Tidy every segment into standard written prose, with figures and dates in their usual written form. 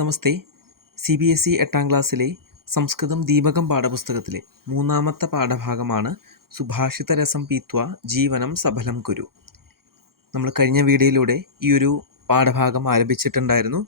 നമസ്തേ. CBSE 8ാം ക്ലാസ്സിലെ സംസ്കൃതം ദീപകം പാഠപുസ്തകത്തിലെ 3ാമത്തെ പാഠഭാഗമാണ് സുഭാഷിത രസം പീത്വ ജീവനം സഫലം കുരു. നമ്മൾ കഴിഞ്ഞ വീഡിയോയിലൂടെ ഈ ഒരു പാഠഭാഗം ആരംഭിച്ചിട്ടുണ്ടായിരുന്നു.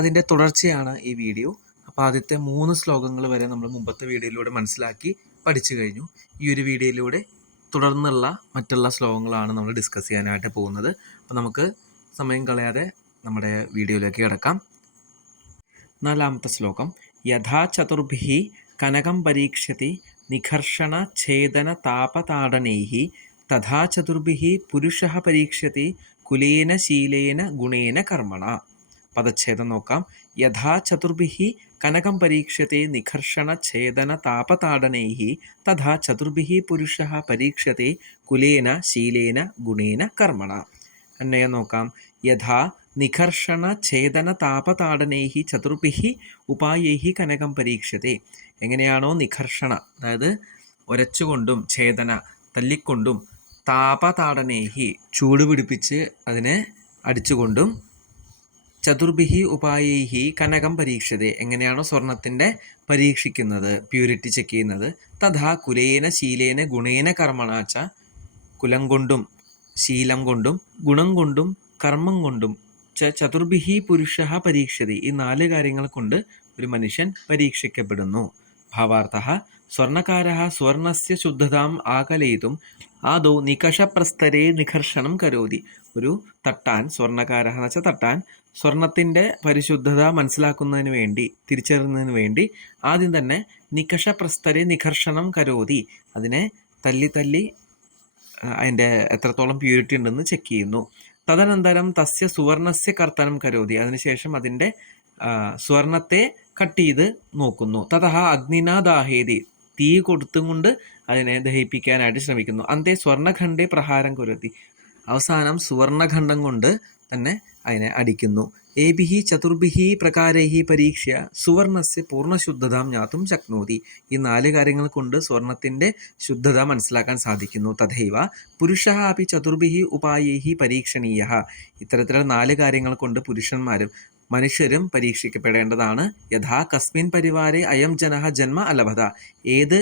അതിൻ്റെ തുടർച്ചയാണ് ഈ വീഡിയോ. അപ്പോൾ ആദ്യത്തെ 3 ശ്ലോകങ്ങൾ വരെ നമ്മൾ മുമ്പത്തെ വീഡിയോയിലൂടെ മനസ്സിലാക്കി പഠിച്ചു കഴിഞ്ഞു. ഈ ഒരു വീഡിയോയിലൂടെ തുടർന്നുള്ള മറ്റുള്ള ശ്ലോകങ്ങളാണ് നമ്മൾ ഡിസ്കസ് ചെയ്യാനായിട്ട് പോകുന്നത്. അപ്പോൾ നമുക്ക് സമയം കളയാതെ നമ്മുടെ വീഡിയോയിലേക്ക് കിടക്കാം. 4ാമത്തെ ശ്ലോകം. യഥാ ചതുർഭിഃ കനകം പരീക്ഷ്യതി നിഘർഷണ ഛേദന താപതാടനൈഃ തഥാ ചതുർഭിഃ പുരുഷഃ പരീക്ഷ്യതി കുലേന ശീലേന ഗുണേന കർമ്മണ. പദച്ഛേദം നോക്കാം. യഥാ ചതുർഭിഃ കനകം പരീക്ഷ്യത്തെ നിഘർഷണ ഛേദന താപതാടനൈഃ തഥാ ചതുർഭിഃ പുരുഷഃ പരീക്ഷ്യത്തെ കുലേന ശീലേന ഗുണേന കർമ്മണ. അന്വയം നോക്കാം. യഥാ നിഘർഷണ ഛേദന താപതാടനൈഃ ചതുർഭിഃ ഉപായൈഃ കനകം പരീക്ഷ്യത്തെ. എങ്ങനെയാണോ നിഘർഷണ, അതായത് ഒരച്ചുകൊണ്ടും ഛേദന തല്ലിക്കൊണ്ടും താപതാടനൈഃ ചൂട് പിടിപ്പിച്ച് അതിനെ അടിച്ചുകൊണ്ടും ചതുർഭിഃ ഉപായൈഃ കനകം പരീക്ഷ്യത്തെ എങ്ങനെയാണോ സ്വർണത്തിൻ്റെ പരീക്ഷിക്കുന്നത്, പ്യൂരിറ്റി ചെക്ക് ചെയ്യുന്നത്, തഥാ കുലേന ശീലേന ഗുണേന കർമ്മണാച്ച കുലം കൊണ്ടും ശീലം കൊണ്ടും ഗുണം കൊണ്ടും കർമ്മം കൊണ്ടും ചതുർഭിഃ പുരുഷഃ പരീക്ഷ്യതി. ഈ 4 കാര്യങ്ങൾ കൊണ്ട് ഒരു മനുഷ്യൻ പരീക്ഷിക്കപ്പെടുന്നു. ഭാവാർത്ഥഃ സ്വർണ്ണകാരः സ്വർണ്ണസ്യ ശുദ്ധതാം ആകലയിതും ആദൗ നികഷപ്രസ്തരേ നിഘർഷണം കരോതി. ഒരു തട്ടാൻ, സ്വർണ്ണകാരः എന്ന് വെച്ചാൽ തട്ടാൻ, സ്വർണത്തിൻ്റെ പരിശുദ്ധത മനസ്സിലാക്കുന്നതിന് വേണ്ടി, തിരിച്ചറിയുന്നതിന് വേണ്ടി ആദ്യം തന്നെ നികഷപ്രസ്തരേ നിഘർഷണം കരോതി, അതിനെ തല്ലി അതിൻ്റെ എത്രത്തോളം പ്യൂരിറ്റി ഉണ്ടെന്ന് ചെക്ക് ചെയ്യുന്നു. തദനന്തരം തസ്യ സുവർണസ്യ കർത്തനം കരോതി, അതിനുശേഷം അതിൻ്റെ സ്വർണത്തെ കട്ട് ചെയ്ത് നോക്കുന്നു. തതഃ അഗ്നിനാ ദാഹേതി, തീ കൊടുത്തും കൊണ്ട് അതിനെ ദഹിപ്പിക്കാനായിട്ട് ശ്രമിക്കുന്നു. അന്തേ സ്വർണ്ണഖണ്ഡേ പ്രഹാരം കരോതി, അവസാനം സുവർണഖണ്ഡം കൊണ്ട് തന്നെ അതിനെ അടിക്കുന്നു. ഏഭിഃ ചതുർഭിഃ പ്രകാരൈഃ പരീക്ഷ്യ സുവർണസ്യ പൂർണ്ണശുദ്ധതാം ജ്ഞാതും ശക്നോതി. ഈ 4 കാര്യങ്ങൾ കൊണ്ട് സ്വർണത്തിൻ്റെ ശുദ്ധത മനസ്സിലാക്കാൻ സാധിക്കുന്നു. തഥൈവ പുരുഷഃ അപി ചതുർഭിഃ ഉപായൈഃ പരീക്ഷണീയഃ. ഇത്തരത്തിലുള്ള 4 കാര്യങ്ങൾ കൊണ്ട് പുരുഷന്മാരും മനുഷ്യരും പരീക്ഷിക്കപ്പെടേണ്ടതാണ്. യഥാ കസ്മിൻ പരിവാരേ അയം ജനഃ ജന്മ അലഭത, ഏത്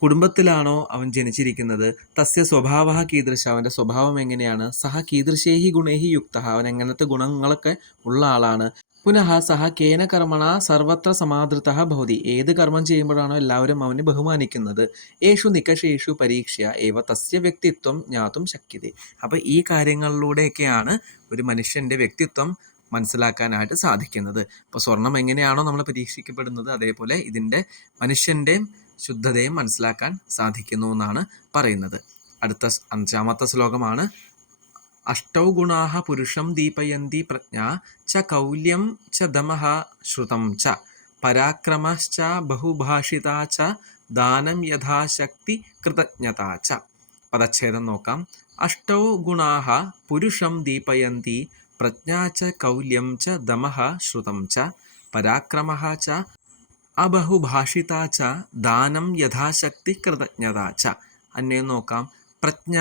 കുടുംബത്തിലാണോ അവൻ ജനിച്ചിരിക്കുന്നത്, തസ്യ സ്വഭാവഃ കീദൃശ, അവൻ്റെ സ്വഭാവം എങ്ങനെയാണ്, സഹ കീദൃശൈഃ ഗുണൈഃ യുക്തഃ, അവൻ എങ്ങനത്തെ ഗുണങ്ങളൊക്കെ ഉള്ള ആളാണ്. പുനഃ സഹ കേന കർമ്മണ സർവത്ര സമാദൃതഃ ഭവതി, ഏത് കർമ്മം ചെയ്യുമ്പോഴാണോ എല്ലാവരും അവനെ ബഹുമാനിക്കുന്നത്. ഏഷു നികഷേഷു പരീക്ഷ്യ ഏവ തസ്യ വ്യക്തിത്വം ജ്ഞാതും ശക്യതേ. അപ്പോൾ ഈ കാര്യങ്ങളിലൂടെയൊക്കെയാണ് ഒരു മനുഷ്യൻ്റെ വ്യക്തിത്വം മനസ്സിലാക്കാനായിട്ട് സാധിക്കുന്നത്. അപ്പോൾ സ്വർണം എങ്ങനെയാണോ നമ്മൾ പരീക്ഷിക്കപ്പെടുന്നത്, അതേപോലെ ഇതിൻ്റെ മനുഷ്യൻ്റെ ശുദ്ധതയും മനസ്സിലാക്കാൻ സാധിക്കുന്നു എന്നാണ് പറയുന്നത്. അടുത്ത 5ാമത്തെ ശ്ലോകമാണ്. അഷ്ടൗ ഗുണാഃ പുരുഷം ദീപയന്തി പ്രജ്ഞാ ച കൗല്യം ച ദമഃ ശ്രുതം ച പരാക്രമശ്ച ബഹുഭാഷിതാ ച ദാനം യഥാശക്തി കൃതജ്ഞതാ ച. പദച്ഛേദം നോക്കാം. അഷ്ടൗ ഗുണാഃ പുരുഷം ദീപയന്തി പ്രജ്ഞാ ച കൗല്യം ച ദമഃ ശ്രുതം ച പരാക്രമഃ ച അബഹുഭാഷിതാ ച ദാനം യഥാശക്തി കൃതജ്ഞതാ ച. അന്വയം നോക്കാം. പ്രജ്ഞ,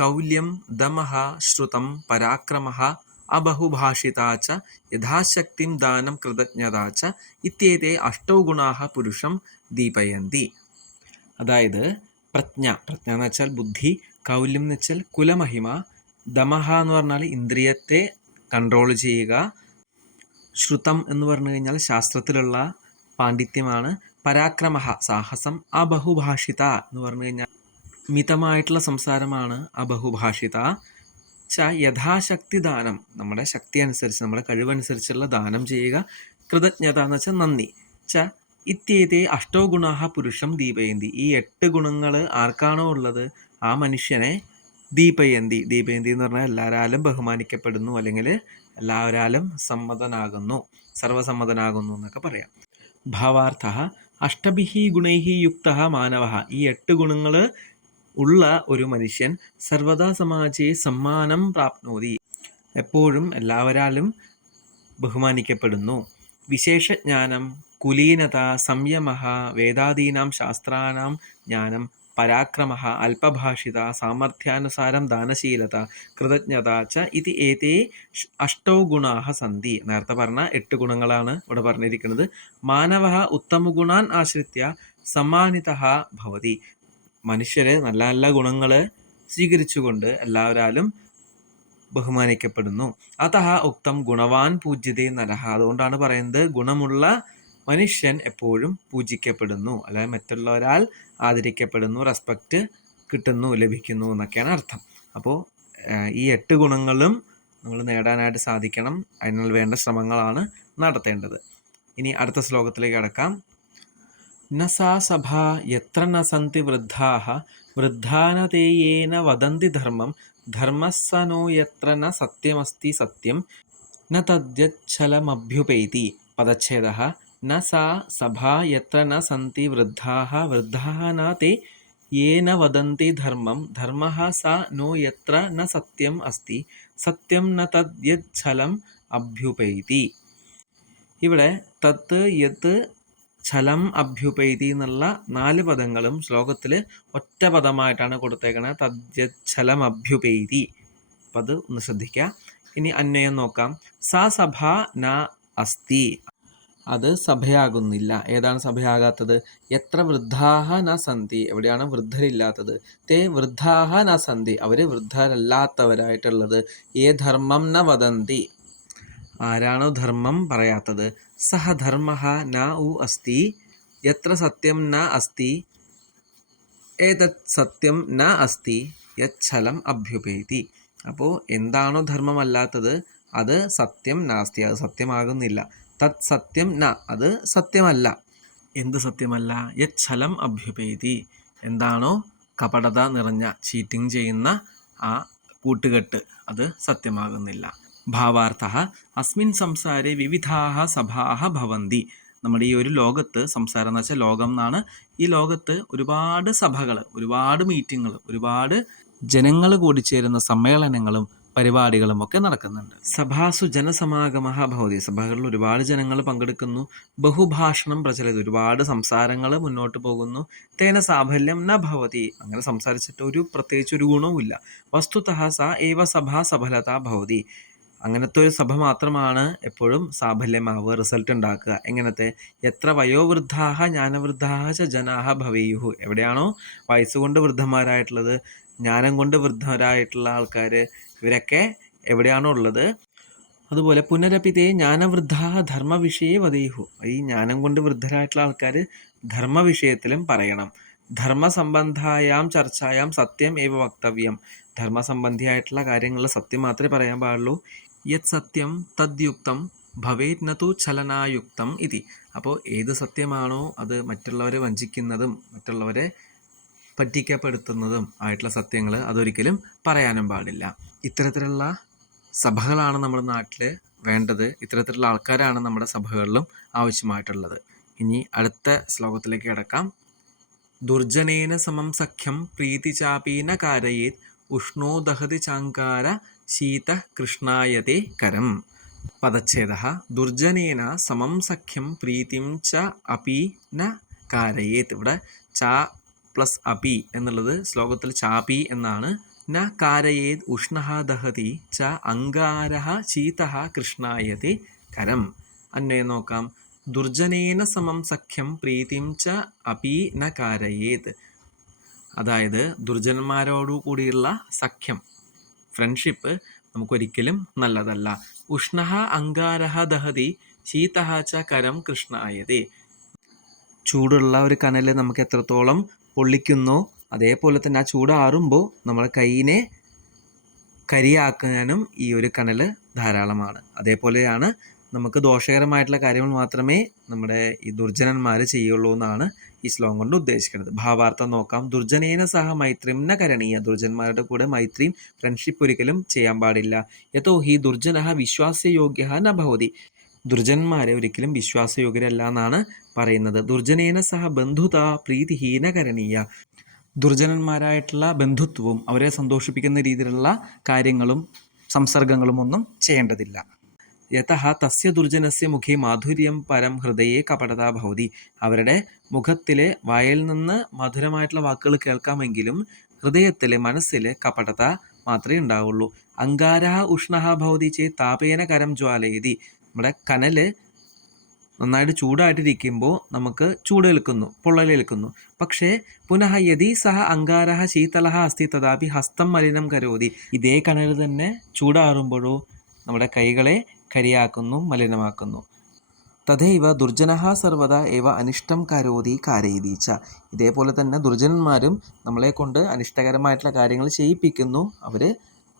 കൗല്യം, ദമഃ, ശ്രുതം, പരാക്രമഃ, അബഹുഭാഷിതാ ച യഥാശക്തിം ദാനം കൃതജ്ഞതാ ച ഇത്യേതേ അഷ്ടൗ ഗുണാഃ പുരുഷം ദീപയന്തി. അതായത് പ്രജ്ഞ എന്ന് വെച്ചാൽ ബുദ്ധി, കൗല്യം എന്ന് വെച്ചാൽ കുലമഹിമ, ദമഃ എന്ന് പറഞ്ഞാൽ ഇന്ദ്രിയത്തെ കൺട്രോൾ ചെയ്യുക, ശ്രുതം എന്ന് പറഞ്ഞു കഴിഞ്ഞാൽ ശാസ്ത്രത്തിലുള്ള പാണ്ഡിത്യമാണ്, പരാക്രമഃ സാഹസം, അബഹുഭാഷിത എന്ന് പറഞ്ഞു കഴിഞ്ഞാൽ മിതമായിട്ടുള്ള സംസാരമാണ് അബഹുഭാഷിത, ച യഥാശക്തി ദാനം, നമ്മുടെ ശക്തി അനുസരിച്ച് നമ്മുടെ കഴിവനുസരിച്ചുള്ള ദാനം ചെയ്യുക, കൃതജ്ഞത എന്ന് വെച്ചാൽ നന്ദി, ച ഇത്യേതേ അഷ്ടോ ഗുണാഃ പുരുഷം ദീപയന്തി. ഈ 8 ഗുണങ്ങൾ ആർക്കാണോ ഉള്ളത് ആ മനുഷ്യനെ ദീപയന്തി എന്ന് പറഞ്ഞാൽ എല്ലാവരാലും ബഹുമാനിക്കപ്പെടുന്നു, അല്ലെങ്കിൽ എല്ലാവരാലും സമ്മതനാകുന്നു, സർവസമ്മതനാകുന്നു എന്നൊക്കെ പറയാം. ഭാവാർത്ഥഃ അഷ്ടഭിഃ ഗുണൈഃ യുക്തഃ മാനവഃ. ഈ 8 ഗുണങ്ങൾ ഉള്ള ഒരു മനുഷ്യൻ സർവദാ സമാജേ സമ്മാനം പ്രാപ്നോതി, എപ്പോഴും എല്ലാവരാലും ബഹുമാനിക്കപ്പെടുന്നു. വിശേഷജ്ഞാനം, കുലീനത, സംയമഃ, വേദാദീനാം ശാസ്ത്രാണാം ജ്ഞാനം, പരാക്രമഃ അല്പഭാഷിത സാമർഥ്യാനുസാരം ദാനശീലത കൃതജ്ഞത ച ഇതി ഏതേ അഷ്ടൗ ഗുണാഃ സന്തി. നേരത്തെ പറഞ്ഞ 8 ഗുണങ്ങളാണ് ഇവിടെ പറഞ്ഞിരിക്കുന്നത്. മാനവഃ ഉത്തമഗുണാൻ ആശ്രിത്യ സമ്മാനിതഃ ഭവതി. മനുഷ്യര് നല്ല നല്ല ഗുണങ്ങൾ സ്വീകരിച്ചുകൊണ്ട് എല്ലാവരാലും ബഹുമാനിക്കപ്പെടുന്നു. അതഃ ഉക്തം ഗുണവാൻ പൂജ്യതേ നരഃ. അതുകൊണ്ടാണ് പറയുന്നത് ഗുണമുള്ള മനുഷ്യൻ എപ്പോഴും പൂജിക്കപ്പെടുന്നു, അല്ലെങ്കിൽ മറ്റുള്ളവരാൽ ആദരിക്കപ്പെടുന്നു, റെസ്പെക്റ്റ് കിട്ടുന്നു, ലഭിക്കുന്നു എന്നൊക്കെയാണ് അർത്ഥം. അപ്പോൾ ഈ 8 ഗുണങ്ങളും നമ്മൾ നേടാനായിട്ട് സാധിക്കണം. അതിനുള്ള വേണ്ട ശ്രമങ്ങളാണ് നടത്തേണ്ടത്. ഇനി അടുത്ത ശ്ലോകത്തിലേക്ക് കടക്കാം. ന സാ സഭാ യത്ര ന സന്തി വൃദ്ധാഃ വൃദ്ധാനതേയേന വദന്തി ധർമ്മം ധർമ്മസ്സ നോ യത്ര ന സത്യമസ്തി സത്യം ന തദ്യച്ഛലമഭ്യുപൈതി. പദച്ഛേദഃ. ന സാ സഭാ യത്ര ന സന്തി വൃദ്ധാഃ വൃദ്ധാഃ ന തേ യേന വദന്തി ധർമ്മം ധർമ്മഃ സ നോ യത്ര ന സത്യം അസ്തി സത്യം ന തദ്യച്ഛലം അഭ്യുപൈതി. ഇവിടെ തത്ത് യത് ഛലം അഭ്യുപൈതി എന്നുള്ള 4 പദങ്ങളും ശ്ലോകത്തിൽ ഒറ്റ പദമായിട്ടാണ് കൊടുത്തേക്കുന്നത്. തദ്യച്ഛലം അഭ്യുപൈതി. അപ്പം അത് ഒന്ന് ശ്രദ്ധിക്കുക. ഇനി അന്വയം നോക്കാം. സാ സഭ ന അസ്തി. അത് സഭയാകുന്നില്ല. ഏതാണ് സഭയാകാത്തത്? എത്ര വൃദ്ധാഹ ന സന്തി. എവിടെയാണ് വൃദ്ധരില്ലാത്തത്? തേ വൃദ്ധാഹ ന സന്തി. അവർ വൃദ്ധരല്ലാത്തവരായിട്ടുള്ളത്. ഏ ധർമ്മം ന വദന്തി. ആരാണോ ധർമ്മം പറയാത്തത്. സഹ ധർമ്മഃ ന ഉ അസ്തി യത്ര സത്യം ന അസ്തി ഏതത് സത്യം ന അസ്തി യച്ഛലം അഭ്യുപൈതി. അപ്പോൾ എന്താണോ ധർമ്മമല്ലാത്തത് അത് സത്യം നാസ്തി, അത് സത്യമാകുന്നില്ല. തത് സത്യം ന, അത് സത്യമല്ല. എന്ത് സത്യമല്ല? യച്ഛലം അഭ്യുപൈതി. എന്താണോ കപടത നിറഞ്ഞ ചീറ്റിംഗ് ചെയ്യുന്ന ആ കൂട്ടുകെട്ട്, അത് സത്യമാകുന്നില്ല. ഭാവാർത്ഥഃ അസ്മിൻ സംസാരേ വിവിധാഃ സഭാഃ ഭവന്തി. നമ്മുടെ ഈ ഒരു ലോകത്ത്, സംസാരം എന്ന് വെച്ചാൽ ലോകം എന്നാണ്, ഈ ലോകത്ത് ഒരുപാട് സഭകൾ, ഒരുപാട് മീറ്റിങ്ങുകൾ, ഒരുപാട് ജനങ്ങൾ കൂടിച്ചേരുന്ന സമ്മേളനങ്ങളും പരിപാടികളും ഒക്കെ നടക്കുന്നുണ്ട്. സഭാസു ജനസമാഗമഃ ഭവതി. സഭകളിൽ ഒരുപാട് ജനങ്ങൾ പങ്കെടുക്കുന്നു. ബഹുഭാഷണം പ്രചലതി. ഒരുപാട് സംസാരങ്ങൾ മുന്നോട്ട് പോകുന്നു. തേന സാഫല്യം ന ഭവതി. അങ്ങനെ സംസാരിച്ചിട്ട് പ്രത്യേകിച്ച് ഒരു ഗുണവുമില്ല. വസ്തുതഃ സ ഏവ സഭാ സഫലത ഭവതി. അങ്ങനത്തെ ഒരു സഭ മാത്രമാണ് എപ്പോഴും സാഫല്യമാവുക, റിസൾട്ട് ഉണ്ടാക്കുക. എങ്ങനത്തെ? എത്ര വയോവൃദ്ധാഹ ജ്ഞാനവൃദ്ധാഹ ച ജനാഹ ഭവേയുഹു. എവിടെയാണോ വയസ്സുകൊണ്ട് വൃദ്ധന്മാരായിട്ടുള്ളത്, ജ്ഞാനം കൊണ്ട് വൃദ്ധരായിട്ടുള്ള ആൾക്കാർ, ഇവരൊക്കെ എവിടെയാണോ ഉള്ളത്. അതുപോലെ പുനരപ്പിതേ ജ്ഞാനവൃദ്ധാഹ ധർമ്മവിഷയേ വദേയുഹു. ഈ ജ്ഞാനം കൊണ്ട് വൃദ്ധരായിട്ടുള്ള ആൾക്കാർ ധർമ്മവിഷയത്തിലും പറയണം. ധർമ്മസംബന്ധായാം ചർച്ചായാം സത്യം ഏവ വക്തവ്യം. ധർമ്മസംബന്ധിയായിട്ടുള്ള കാര്യങ്ങളിൽ സത്യം മാത്രമേ പറയാൻ പാടുള്ളൂ. യത് സത്യം തദ്യുക്തം ഭവേത് നതു ഛലനായുക്തം ഇതി. അപ്പോൾ ഏത് സത്യമാണോ അത് മറ്റുള്ളവരെ വഞ്ചിക്കുന്നതും മറ്റുള്ളവരെ പറ്റിക്കപ്പെടുത്തുന്നതും ആയിട്ടുള്ള സത്യങ്ങൾ അതൊരിക്കലും പറയാനും പാടില്ല. ഇത്തരത്തിലുള്ള സഭകളാണ് നമ്മുടെ നാട്ടിൽ വേണ്ടത്. ഇത്തരത്തിലുള്ള ആൾക്കാരാണ് നമ്മുടെ സഭകളിലും ആവശ്യമായിട്ടുള്ളത്. ഇനി അടുത്ത ശ്ലോകത്തിലേക്ക് കിടക്കാം. ദുർജനേന സമം സഖ്യം പ്രീതി ചാപീന കാരയേത് ഉഷ്ണോ ദഹതി ചാങ്കാര ശീത കൃഷ്ണായതേ കരം. പദച്ഛേദഃ. ദുർജനേന സമം സഖ്യം പ്രീതിം ച അപി ന കാരയേത്. ഇവിടെ ച പ്ലസ് അപി എന്നുള്ളത് ശ്ലോകത്തിൽ ചാപി എന്നാണ്. ന കാരയേത് ഉഷ്ണഃ ദഹതി ച അങ്കാരഃ ശീതഃ കൃഷ്ണായതേ കരം. അന്വയം നോക്കാം. ദുർജനേന സമം സഖ്യം പ്രീതിം ച അപി ന കാരയേത്. അതായത് ദുർജനന്മാരോടു കൂടിയുള്ള സഖ്യം, ഫ്രണ്ട്ഷിപ്പ് നമുക്കൊരിക്കലും നല്ലതല്ല. ഉഷ്ണഃ അങ്കാരഃ ദഹതി ശീതഃ ച കരം കൃഷ്ണായതേ. ചൂടുള്ള ഒരു കനൽ നമുക്ക് എത്രത്തോളം പൊള്ളിക്കുന്നോ അതേപോലെ തന്നെ ആ ചൂടാറുമ്പോൾ നമ്മളെ കൈയിനെ കരിയാക്കാനും ഈ ഒരു കനൽ ധാരാളമാണ്. അതേപോലെയാണ് നമുക്ക് ദോഷകരമായിട്ടുള്ള കാര്യങ്ങൾ മാത്രമേ നമ്മുടെ ഈ ദുർജനന്മാർ ചെയ്യുള്ളൂ എന്നാണ് ഈ ശ്ലോകം കൊണ്ട് ഉദ്ദേശിക്കുന്നത്. ഭാവാർത്ഥം നോക്കാം. ദുർജനേന സഹ മൈത്രിം ന കരണീയ. ദുർജന്മാരുടെ കൂടെ മൈത്രിയും ഫ്രണ്ട്ഷിപ്പ് ഒരിക്കലും ചെയ്യാൻ പാടില്ല. യതോ ഹി ദുർജനഃ വിശ്വാസയോഗ്യഃ ന ഭവതി. ദുർജന്മാരെ ഒരിക്കലും വിശ്വാസയോഗ്യരല്ല എന്നാണ് പറയുന്നത്. ദുർജനേന സഹ ബന്ധുത പ്രീതിഹീന കരണീയ. ദുർജനന്മാരായിട്ടുള്ള ബന്ധുത്വവും അവരെ സന്തോഷിപ്പിക്കുന്ന രീതിയിലുള്ള കാര്യങ്ങളും സംസർഗങ്ങളും ഒന്നും ചെയ്യേണ്ടതില്ല. യതഃ തസ്യ ദുർജനസ്യ മുഖേ മാധുര്യം പരം ഹൃദയേ കപടതാ ഭവതി. അവരുടെ മുഖത്തിലെ വായിൽ നിന്ന് മധുരമായിട്ടുള്ള വാക്കുകൾ കേൾക്കാമെങ്കിലും ഹൃദയത്തിലെ മനസ്സിൽ കപടത മാത്രമേ ഉണ്ടാവുള്ളൂ. അങ്കാരഃ ഉഷ്ണഃ ഭവതി ചേത് താപേന കരം ജ്വാലയതി. നമ്മുടെ കനൽ നന്നായിട്ട് ചൂടായിട്ടിരിക്കുമ്പോൾ നമുക്ക് ചൂടേൽക്കുന്നു, പൊള്ളലേൽക്കുന്നു. പക്ഷേ പുനഃ യദി സഹ അങ്കാരഃ ശീതളഃ അസ്തി തഥാപി ഹസ്തം മലിനം കരോതി. ഇതേ കനൽ തന്നെ ചൂടാറുമ്പോഴോ നമ്മുടെ കൈകളെ കരിയാക്കുന്നു, മലിനമാക്കുന്നു. തഥൈവ ദുർജനഃ സർവദാ ഏവ അനിഷ്ടം കരോതി കാരയതി ച. ഇതേപോലെ തന്നെ ദുർജനന്മാരും നമ്മളെ കൊണ്ട് അനിഷ്ടകരമായിട്ടുള്ള കാര്യങ്ങൾ ചെയ്യിപ്പിക്കുന്നു, അവർ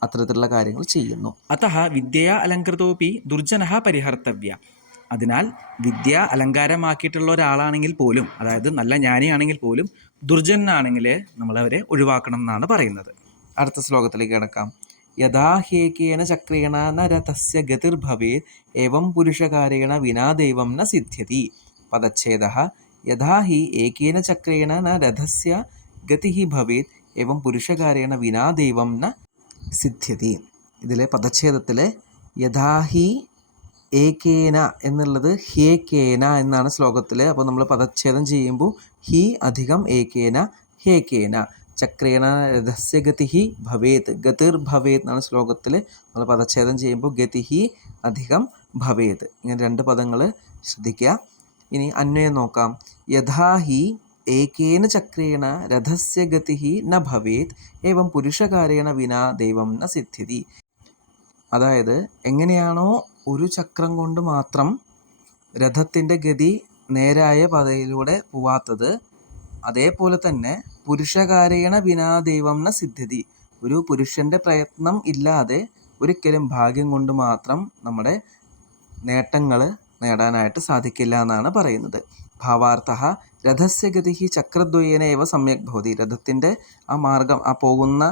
അത്തരത്തിലുള്ള കാര്യങ്ങൾ ചെയ്യുന്നു. അതഃ വിദ്യയാ അലങ്കൃതോപി ദുർജനഃ പരിഹർത്തവ്യ. അതിനാൽ വിദ്യ അലങ്കാരമാക്കിയിട്ടുള്ള ഒരാളാണെങ്കിൽ പോലും, അതായത് നല്ല ജ്ഞാനിയാണെങ്കിൽ പോലും ദുർജനാണെങ്കിൽ നമ്മളവരെ ഒഴിവാക്കണം എന്നാണ് പറയുന്നത്. അടുത്ത ശ്ലോകത്തിലേക്ക് കിടക്കാം. യഥാ ഹേകേന ചക്രേണ ന രഥസ്യ ഗതിർഭവേത് ഏവം പുരുഷകാരേണ വിനാ ദൈവം ന സിദ്ധ്യതി. പദച്ഛേദഃ യഥാ ഹി ഏകേന ചക്രേണ ന രഥസ്യ ഗതിഃ ഭവേത് ഏവം പുരുഷകാരേണ വിനാ ദൈവം ന സിദ്ധ്യതി. ഇതിലെ പദച്ഛേദത്തിൽ യഥാ ഹി ഏകേന എന്നുള്ളത് ഹേകേന എന്നാണ് ശ്ലോകത്തിൽ. അപ്പോൾ നമ്മൾ പദച്ഛേദം ചെയ്യുമ്പോൾ ഹി അധികം ഏകേന ഹേകേന ചക്രേണ രഥസ്യ ഗതിഃ ഭവേത്, ഗതിർ ഭവേത് എന്നാണ് ശ്ലോകത്തിൽ. നമ്മൾ പദച്ഛേദം ചെയ്യുമ്പോൾ ഗതിഃ അധികം ഭവേത്. ഇങ്ങനെ രണ്ട് പദങ്ങൾ ശ്രദ്ധിക്കുക. ഇനി അന്വയം നോക്കാം. യഥാ ഹി ഏകേന ചക്രേണ രഥസ്യ ഗതിഃ ന ഭവേത് ഏവം പുരുഷകാരേണ വിനാ ദൈവം ന സിദ്ധ്യതി. അതായത് എങ്ങനെയാണോ ഒരു ചക്രം കൊണ്ട് മാത്രം രഥത്തിൻ്റെ ഗതി നേരായ പാതയിലൂടെ പോവാത്തത്, അതേപോലെ തന്നെ പുരുഷകാരേണ വിനാ ദൈവം ന സിദ്ധ്യതി. ഒരു പുരുഷൻ്റെ പ്രയത്നം ഇല്ലാതെ ഒരിക്കലും ഭാഗ്യം കൊണ്ട് മാത്രം നമ്മുടെ നേട്ടങ്ങൾ നേടാനായിട്ട് സാധിക്കില്ല എന്നാണ് പറയുന്നത്. ഭാവാർത്ഥഃ രഥസ്യ ഗതിഃ ചക്രദ്വയേന ഏവ സമ്യക് ഭവതി. രഥത്തിൻ്റെ ആ മാർഗം, ആ പോകുന്ന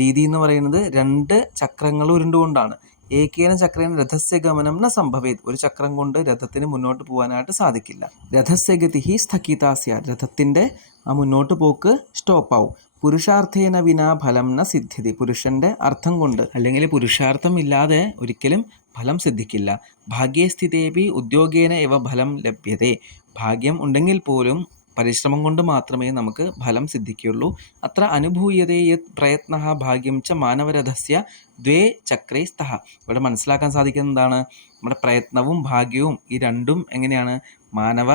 രീതി എന്ന് പറയുന്നത് രണ്ട് ചക്രങ്ങൾ ഉരുണ്ടുകൊണ്ടാണ്. ഏകേന ചക്രേണ രഥസ്യ ഗമനം ന സംഭവേത്. ഒരു ചക്രം കൊണ്ട് രഥത്തിന് മുന്നോട്ട് പോകാനായിട്ട് സാധിക്കില്ല. രഥസ്യ ഗതിഃ സ്ഥഗിതാ സ്യാത്. രഥത്തിൻ്റെ ആ മുന്നോട്ട് പോക്ക് സ്റ്റോപ്പാവും. പുരുഷാർത്ഥേന വിനാ ഫലം ന സിദ്ധ്യതി. പുരുഷൻ്റെ അർത്ഥം കൊണ്ട് അല്ലെങ്കിൽ പുരുഷാർത്ഥം ഇല്ലാതെ ഒരിക്കലും ഫലം സിദ്ധിക്കില്ല. ഭാഗ്യേ സ്ഥിതേപി ഉദ്യോഗേന ഇവ ഫലം ലഭ്യതേ. ഭാഗ്യം ഉണ്ടെങ്കിൽ പോലും പരിശ്രമം കൊണ്ട് മാത്രമേ നമുക്ക് ഫലം സിദ്ധിക്കുകയുള്ളൂ. അത്ര അനുഭൂയതേ യത് പ്രയത്നഃ ഭാഗ്യം ച മാനവരഥസ്യ ദ്വേ ചക്രേ സ്തഃ. ഇവിടെ മനസ്സിലാക്കാൻ സാധിക്കുന്നതാണ്, നമ്മുടെ പ്രയത്നവും ഭാഗ്യവും ഈ രണ്ടും എങ്ങനെയാണ് മാനവ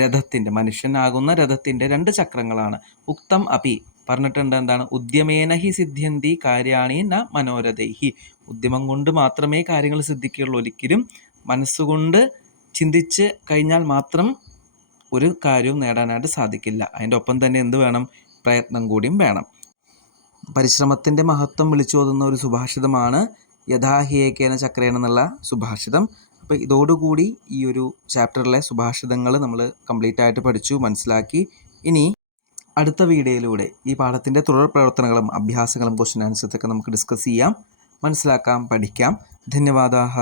രഥത്തിൻ്റെ, മനുഷ്യനാകുന്ന രഥത്തിൻ്റെ രണ്ട് ചക്രങ്ങളാണ്. ഉക്തം അപി പറഞ്ഞിട്ടുണ്ട് എന്താണ്, ഉദ്യമേന ഹി സിദ്ധ്യന്തി കാര്യാണി ന മനോരഥൈഹി. ഉദ്യമം കൊണ്ട് മാത്രമേ കാര്യങ്ങൾ സിദ്ധിക്കുകയുള്ളൂ. ഒരിക്കലും മനസ്സുകൊണ്ട് ചിന്തിച്ച് കഴിഞ്ഞാൽ മാത്രം ഒരു കാര്യവും നേടാനായിട്ട് സാധിക്കില്ല. അതിൻ്റെ ഒപ്പം തന്നെ എന്ത് വേണം, പ്രയത്നം കൂടിയും വേണം. പരിശ്രമത്തിൻ്റെ മഹത്വം വിളിച്ചോതുന്ന ഒരു സുഭാഷിതമാണ് യഥാ ഹി ഏകേന ചക്രേണ എന്നുള്ള സുഭാഷിതം. അപ്പോൾ ഇതോടുകൂടി ഈ ഒരു ചാപ്റ്ററിലെ സുഭാഷിതങ്ങൾ നമ്മൾ കംപ്ലീറ്റ് ആയിട്ട് പഠിച്ചു, മനസ്സിലാക്കി. ഇനി അടുത്ത വീഡിയോയിലൂടെ ഈ പാഠത്തിൻ്റെ തുടർ പ്രവർത്തനങ്ങളും അഭ്യാസങ്ങളും ക്വസ്റ്റ്യൻ ആൻസേഴ്സൊക്കെ നമുക്ക് ഡിസ്കസ് ചെയ്യാം, മനസ്സിലാക്കാം, പഠിക്കാം. ധന്യവാദാഹ.